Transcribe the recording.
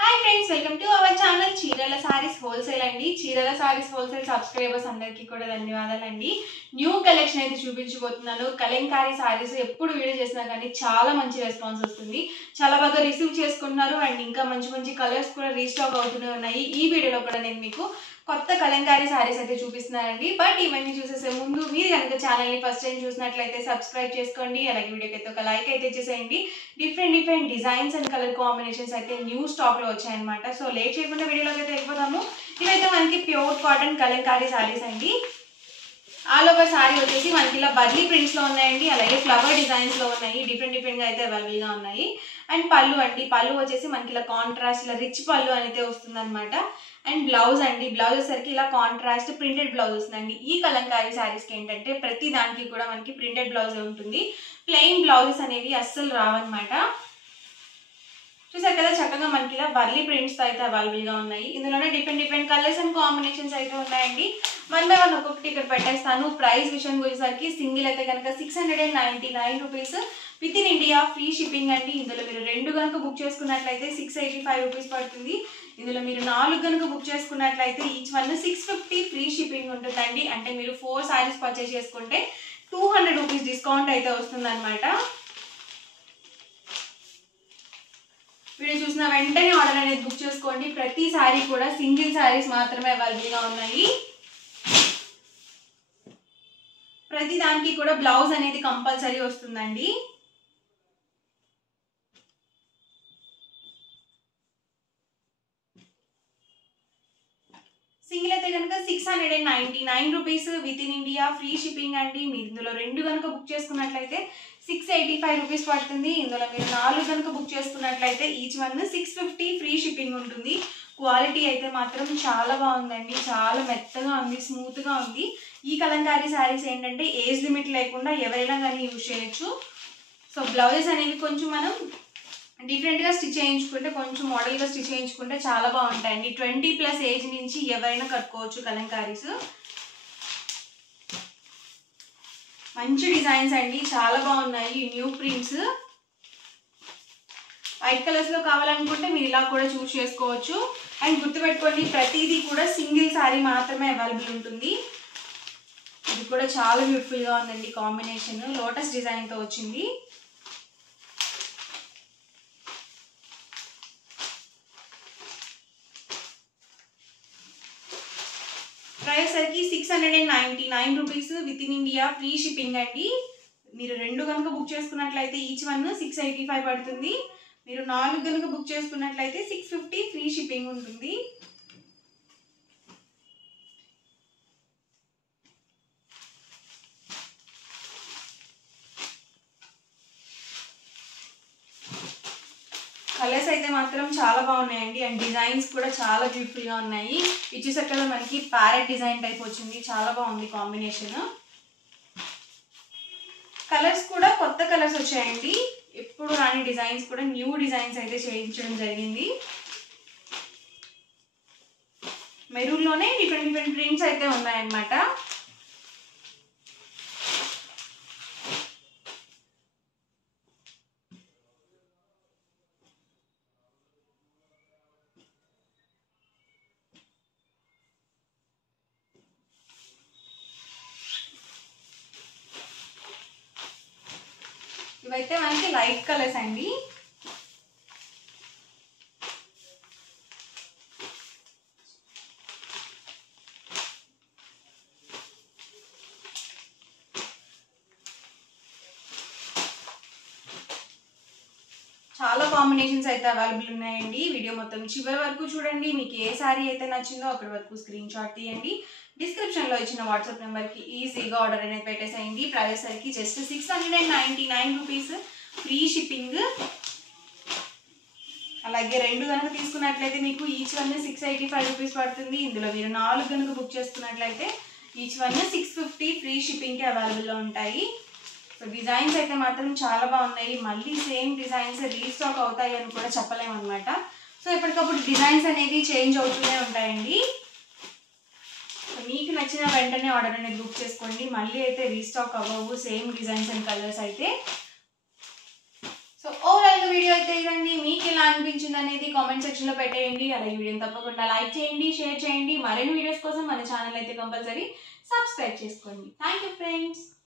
Hi friends, welcome to our channel చీరల saris wholesale అండి. చీరల సారీస్ హోల్సేల్ సబ్స్క్రైబర్స్ అందరికీ కూడా ధన్యవాదాలండి. న్యూ కలెక్షన్ అయితే చూపించబోతున్నాను. కలంకారీ సారీస్ ఎప్పుడు వీడియో చేసినా కానీ చాలా మంచి రెస్పాన్స్ వస్తుంది. చాలా బాగా రిసీవ్ చేసుకుంటున్నారు అండ్ ఇంకా మంచి మంచి కలర్స్ కూడా రీస్టాక్ అవుతూనే ఉన్నాయి. ఈ వీడియోలో కూడా నేను మీకు కొత్త కలంకారీ సారీస్ అయితే చూపిస్తున్నానండి. బట్ ఇవన్నీ చూసేసే ముందు మీరు కనుక ఛానల్ని ఫస్ట్ టైం చూసినట్లయితే సబ్స్క్రైబ్ చేసుకోండి. అలాగే వీడియోకి అయితే ఒక లైక్ అయితే చేసేయండి. Different designs and colour combinations అయితే న్యూ స్టాక్ లో వచ్చాయన్నమాట. సో లేట్ చేయకుండా వీడియోలోకి అయితే వెళ్ళిపోదాము. ఇవైతే మనకి ప్యూర్ కాటన్ కలంకారీ సారీస్ అండి. ఆల్ ఓవర్ సారీ వచ్చేసి మనకి ఇలా బర్లీ ప్రింట్స్ లో ఉన్నాయండి. అలాగే ఫ్లవర్ డిజైన్స్ లో ఉన్నాయి. డిఫరెంట్ గా అయితే అవైలబుల్ గా ఉన్నాయి. అండ్ పళ్ళు అండి, పళ్ళు వచ్చేసి మనకి ఇలా కాంట్రాస్ట్ ఇలా రిచ్ పళ్ళు అయితే వస్తుంది అనమాట. అండ్ బ్లౌజ్ అండి, బ్లౌజ్ వచ్చేసరికి ఇలా కాంట్రాస్ట్ ప్రింటెడ్ బ్లౌజ్ వస్తుందండి. ఈ కలంకారీ సారీస్కి ఏంటంటే ప్రతి దానికి కూడా మనకి ప్రింటెడ్ బ్లౌజ్ ఉంటుంది. ప్లెయిన్ బ్లౌజెస్ అనేవి అస్సలు రావన్నమాట. చూసారు కదా, చక్కగా మనకి ఇలా వర్లీ ప్రింట్స్ అయితే అవైలబుల్ గా ఉన్నాయి. ఇందులోనే డిఫరెంట్ కలర్స్ అండ్ కాంబినేషన్స్ అయితే ఉన్నాయండి. 1 by 1 ఒక్కొక్కటి ఇక్కడ పెట్టేస్తాను. ప్రైస్ విషయానికి వచ్చేసరికి సింగిల్ అయితే కనుక 699 rupees with in India, free shipping అండి. ఇందులో మీరు 2 కనుక బుక్ చేసుకున్నట్లయితే 685 రూపీస్ పడుతుంది. ఇందులో మీరు 4 కనుక బుక్ చేసుకున్నట్లయితే ఈచ్ వన్ 650 ఫ్రీ షిప్పింగ్ ఉంటుందండి. అంటే మీరు 4 సారీస్ పర్చేస్ చేసుకుంటే 200 రూపీస్ డిస్కౌంట్ అయితే వస్తుంది అనమాట. వీడియో చూసిన వెంటనే ఆర్డర్ అనేది బుక్ చేసుకోండి. ప్రతి సారీ కూడా సింగిల్ సారీస్ మాత్రమే అవైలబుల్ గా ఉన్నాయి. ప్రతి దానికి కూడా బ్లౌజ్ అనేది కంపల్సరీ వస్తుందండి. సింగిల్ అయితే కనుక 699 rupees with in India, free shipping అండి. మీరు ఇందులో 2 కనుక బుక్ చేసుకున్నట్లయితే 685 రూపీస్ పడుతుంది. ఇందులో మీరు 4 కనుక బుక్ చేసుకున్నట్లయితే ఈచ్ వన్ 650 ఫ్రీ షిప్పింగ్ ఉంటుంది. క్వాలిటీ అయితే మాత్రం చాలా బాగుందండి. చాలా మెత్తగా ఉంది, స్మూత్ గా ఉంది. ఈ కలంకారీ శారీస్ ఏంటంటే ఏజ్ లిమిట్ లేకుండా ఎవరైనా కానీ యూజ్ చేయొచ్చు. సో బ్లౌజెస్ అనేవి కొంచెం మనం డిఫరెంట్గా స్టిచ్ చేయించుకుంటే, కొంచెం మోడల్గా స్టిచ్ చేయించుకుంటే చాలా బాగుంటాయండి. 20+ ఏజ్ నుంచి ఎవరైనా కట్టుకోవచ్చు కలంకారీస్. మంచి డిజైన్స్ అండి, చాలా బాగున్నాయి. న్యూ ప్రింట్స్ వైట్ కలర్స్ లో కావాలనుకుంటే మీరు ఇలా కూడా చూస్ చేసుకోవచ్చు. అండ్ గుర్తుపెట్టుకోండి, ప్రతిదీ కూడా సింగిల్ సారీ మాత్రమే అవైలబుల్ ఉంటుంది. ఇది కూడా చాలా బ్యూటిఫుల్ గా ఉందండి. కాంబినేషన్ లోటస్ డిజైన్ తో వచ్చింది. ప్రైస్ సరికి 699 rupees with in India, free shipping అండి. మీరు 2 కనుక బుక్ చేసుకున్నట్లయితే ఈచ్ వన్ 685 పడుతుంది. మీరు 4 కనుక బుక్ చేసుకున్నట్లయితే 650 ఫ్రీ షిప్పింగ్ ఉంటుంది. కలర్స్ అయితే మాత్రం చాలా బాగున్నాయండి. అండ్ డిజైన్స్ కూడా చాలా బ్యూటిఫుల్ గా ఉన్నాయి. ఇది చూసారు కదా, మనకి ప్యారెట్ డిజైన్ టైప్ వచ్చింది. చాలా బాగుంది కాంబినేషన్. కలర్స్ కూడా కొత్త కలర్స్ వచ్చాయండి. ఎప్పుడు రాని డిజైన్స్ కూడా న్యూ డిజైన్స్ అయితే చేయించడం జరిగింది. మెరూన్ లోనే డిఫరెంట్ ప్రింట్స్ అయితే ఉన్నాయన్నమాట. ఇవైతే మనకి లైట్ కలర్స్ అండి. చాలా కాంబినేషన్స్ అయితే అవైలబుల్ ఉన్నాయండి. వీడియో మొత్తం చివరి వరకు చూడండి. మీకు ఏ సారీ అయితే నచ్చిందో అక్కడి వరకు స్క్రీన్ షాట్ తీయండి. డిస్క్రిప్షన్ లో ఇచ్చిన వాట్సాప్ నెంబర్ కి ఈజీగా ఆర్డర్ అనేది పెట్టేసేయండి. ప్రైస్ సరికి జస్ట్ 699 రూపీస్, ఫ్రీ షిప్పింగ్. అలాగే 2 కనుక తీసుకున్నట్లయితే మీకు ఈచ్ వన్ 685 రూపీస్ పడుతుంది. ఇందులో మీరు 4 కనుక బుక్ చేసుకున్నట్లయితే ఈచ్ వన్ 650 ఫ్రీ షిప్పింగ్ కి అవైలబుల్ లో ఉంటాయి. సో డిజైన్స్ అయితే మాత్రం చాలా బాగున్నాయి. మళ్ళీ సేమ్ డిజైన్స్ రీస్టాక్ అవుతాయి అని కూడా చెప్పలేము అనమాట. సో ఎప్పటికప్పుడు డిజైన్స్ అనేవి చేంజ్ అవుతూనే ఉంటాయండి. మీకు నచ్చిన వెంటనే ఆర్డర్ అనేది బుక్ చేసుకోండి. మళ్ళీ అయితే రీస్టాక్ అవ్వవు సేమ్ డిజైన్స్ అండ్ కలర్స్ అయితే. సో సో ఓవరాల్ గా వీడియో అయితే ఇదండి. మీకు ఎలా అనిపించింది అనేది కామెంట్ సెక్షన్ లో పెట్టేయండి. అలాగే వీడియోని తప్పకుండా లైక్ చేయండి, షేర్ చేయండి. మరిన్ని వీడియోస్ కోసం మన ఛానల్ అయితే కంపల్సరీ సబ్స్క్రైబ్ చేసుకోండి. Thank you friends.